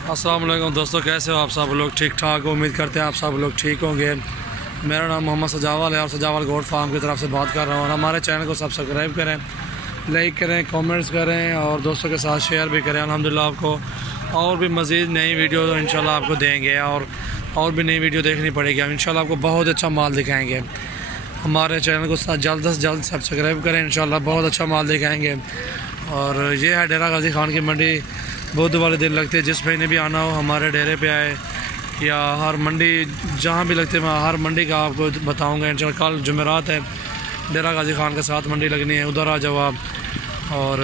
अस्सलाम वालेकुम दोस्तों, कैसे हो आप सब लोग? ठीक ठाक, उम्मीद करते हैं आप सब लोग ठीक होंगे। मेरा नाम मोहम्मद सजावल है और सजावल गोट फार्म की तरफ से बात कर रहा हूँ। और हमारे चैनल को सब्सक्राइब करें, लाइक करें, कमेंट्स करें और दोस्तों के साथ शेयर भी करें। अल्हम्दुलिल्लाह आपको और भी मज़ीद नई वीडियो इंशाल्लाह आपको देंगे और भी नई वीडियो देखनी पड़ेगी। हम इंशाल्लाह आपको बहुत अच्छा माल दिखाएँगे। हमारे चैनल को जल्द से जल्द सब्सक्राइब करें, इंशाल्लाह बहुत अच्छा माल दिखाएँगे। और ये है डेरा गाजी खान की मंडी, बुध वाले दिन लगती है। जिस महीने भी आना हो हमारे डेरे पे आए या हर मंडी जहाँ भी लगती है मैं हर मंडी का आपको बताऊंगा इंशाल्लाह। कल जुमेरात है, डेरा गाजी खान के साथ मंडी लगनी है, उधर आ जाओ आप। और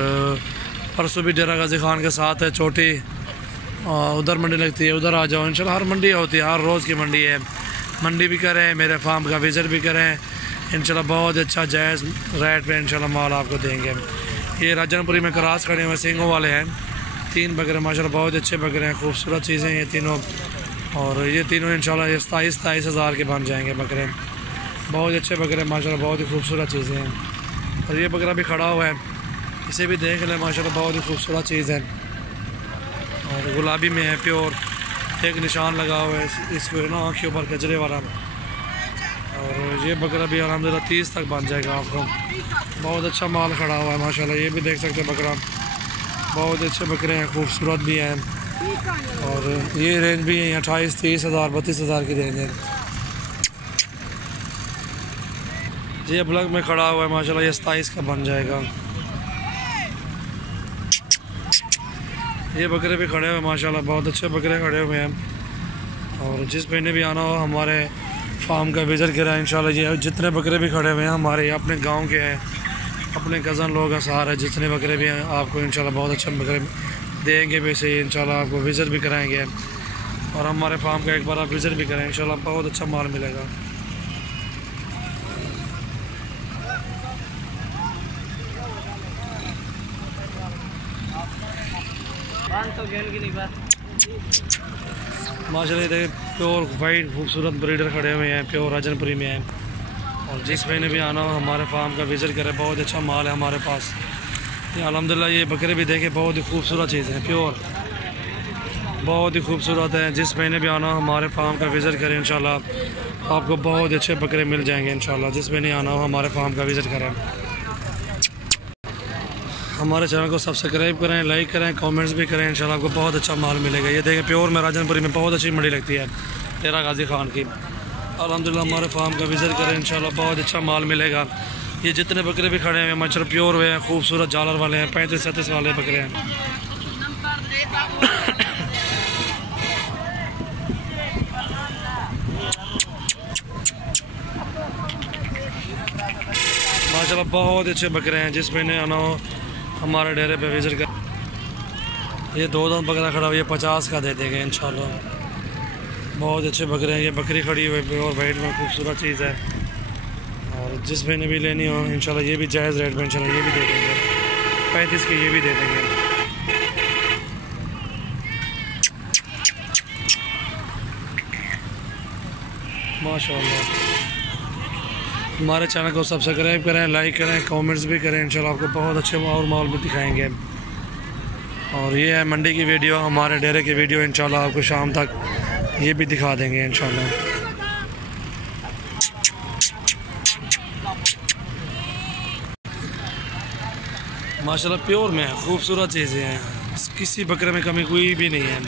परसों भी डेरा गाजी खान के साथ है छोटी, उधर मंडी लगती है, उधर आ जाओ इंशाल्लाह। हर मंडी होती है, हर रोज़ की मंडी है। मंडी भी करें, मेरे फार्म का विज़िट भी करें इंशाल्लाह। बहुत अच्छा जायज़ रेट पे इंशाल्लाह माल आपको देंगे। ये राजनपुरी में क्रॉस खड़े हुए सिंगों वाले हैं, 3 बकरे माशाल्लाह बहुत अच्छे बकरे हैं, खूबसूरत चीज़ें ये तीनों। और ये तीनों इंशाल्लाह 27 हज़ार के बन जाएंगे बकरे। बहुत अच्छे बकरे माशाल्लाह, बहुत ही खूबसूरत चीज़ें हैं। और ये बकरा भी खड़ा हुआ है, इसे भी देख लें माशाल्लाह, बहुत ही खूबसूरत चीज़ है। और गुलाबी में है प्योर, एक निशान लगा हुआ है इसको ना आँख के ऊपर गजरे वाला। और ये बकरा भी अल्हम्दुलिल्लाह 30 तक बन जाएगा आपको। बहुत अच्छा माल खड़ा हुआ है माशाल्लाह। ये भी देख सकते हैं बकरा, बहुत अच्छे बकरे हैं, खूबसूरत भी हैं। और ये रेंज भी है 28-30 हज़ार 32 हज़ार की रेंज है। ये ब्लॉक में खड़ा हुआ है माशाल्लाह, ये 27 का बन जाएगा। ये बकरे भी खड़े हुए माशाल्लाह, बहुत अच्छे बकरे खड़े हुए हैं। और जिस महीने भी आना हो हमारे फार्म का विज़िट करें इंशाल्लाह। ये जितने बकरे भी खड़े हुए हैं हमारे अपने गाँव के हैं, अपने कज़न लोग हैं सारे। जितने बकरे भी हैं आपको इंशाल्लाह बहुत अच्छे बकरे देंगे वैसे ही इंशाल्लाह, आपको विज़िट भी कराएंगे। और हमारे फार्म का एक बार आप विज़िट भी करें इंशाल्लाह, बहुत अच्छा माल मिलेगा। माशाल्लाह देखिए प्योर वाइट खूबसूरत ब्रीडर खड़े हुए हैं, प्योर राजनपुरी में हैं। और जिस महीने भी आना हो हमारे फार्म का विज़िट करें, बहुत अच्छा माल है हमारे पास। ये अल्हम्दुलिल्लाह ये बकरे भी देखें, बहुत ही खूबसूरत चीज़ है, प्योर बहुत ही खूबसूरत है। जिस महीने भी आना हो हमारे फार्म का विज़िट करें इंशाल्लाह, आपको बहुत अच्छे बकरे मिल जाएंगे इंशाल्लाह। जिस महीने आना हो हमारे फार्म का विज़िट करें। हमारे चैनल को सब्सक्राइब करें, लाइक करें, कमेंट्स भी करें इंशाल्लाह, आपको बहुत अच्छा माल मिलेगा। ये देखें प्योर में राजनपुरी में बहुत अच्छी मंडी लगती है डेरा गाजी खान की। अल्हम्दुलिल्लाह हमारे फार्म का विज़िट करें इंशाल्लाह, बहुत अच्छा माल मिलेगा। ये जितने बकरे भी खड़े हैं मच्छर प्योर हुए हैं, खूबसूरत जालर वाले हैं, 35-37 वाले बकरे हैं। माशाल्लाह बहुत अच्छे बकरे हैं। जिस महीने आना हो हमारे डेरे पे विज़िट कर। ये 2 दांत बकरा खड़ा हुआ, ये 50 का दे देंगे इंशाल्लाह। बहुत अच्छे बकरे हैं। ये बकरी खड़ी हुई प्योर वाइट में, खूबसूरत चीज़ है। और जिस महीने भी लेनी हो इंशाल्लाह ये भी जायज़ रेट में इंशाल्लाह ये भी दे देंगे, 35 के ये भी दे देंगे। माशाल्लाह हमारे चैनल को सब्सक्राइब करें, लाइक करें, कमेंट्स भी करें इंशाल्लाह, आपको बहुत अच्छे और माल भी दिखाएंगे। और ये है मंडी की वीडियो, हमारे डेरे की वीडियो इंशाल्लाह आपको शाम तक ये भी दिखा देंगे इंशाल्लाह। माशाल्लाह प्योर में खूबसूरत चीज़ें हैं, किसी बकरे में कमी कोई भी नहीं है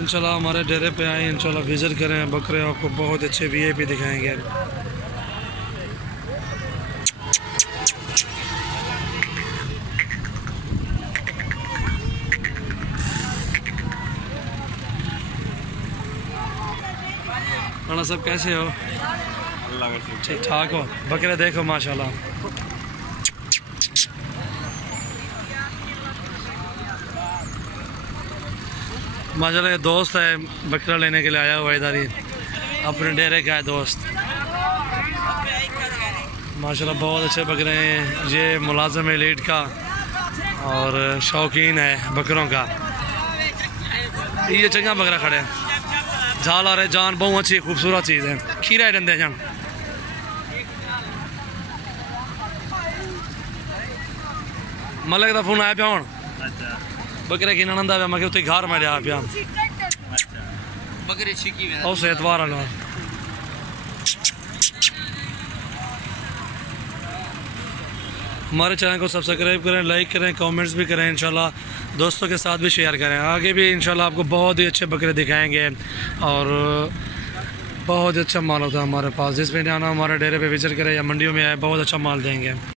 इंशाल्लाह। हमारे डेरे पे आए इंशाल्लाह, विज़िट करें, बकरे आपको बहुत अच्छे VIP दिखाएंगे। खाना सब कैसे हो? अल्लाह का ठीक ठाक हो? बकरे देखो माशाल्लाह। माशाल्लाह ये दोस्त है बकरा लेने के लिए आया हुआ इधर ही, अपने डेरे का है दोस्त। माशाल्लाह बहुत अच्छे बकरे हैं। ये मुलाजिम है लीड का और शौकीन है बकरों का। ये चंगा बकरा खड़े हैं, झाल आ रहे जान, बहुत अच्छी खूबसूरत चीज़ है। खीरा डंदे जान मलिक का फोन आया पे हूँ बकरे की ननंदा वे मैं उते घर में लिया पिया बकरे छिकी वे उस एतवार वाला। हमारे चैनल को सब्सक्राइब करें, लाइक करें, कमेंट्स भी करें, इंशाल्लाह दोस्तों के साथ भी शेयर करें। आगे भी इंशाल्लाह आपको बहुत ही अच्छे बकरे दिखाएंगे और बहुत अच्छा माल होता है हमारे पास। जिस पे आना हमारे डेरे पे विजिट करें या मंडियों में आए, बहुत अच्छा माल देंगे।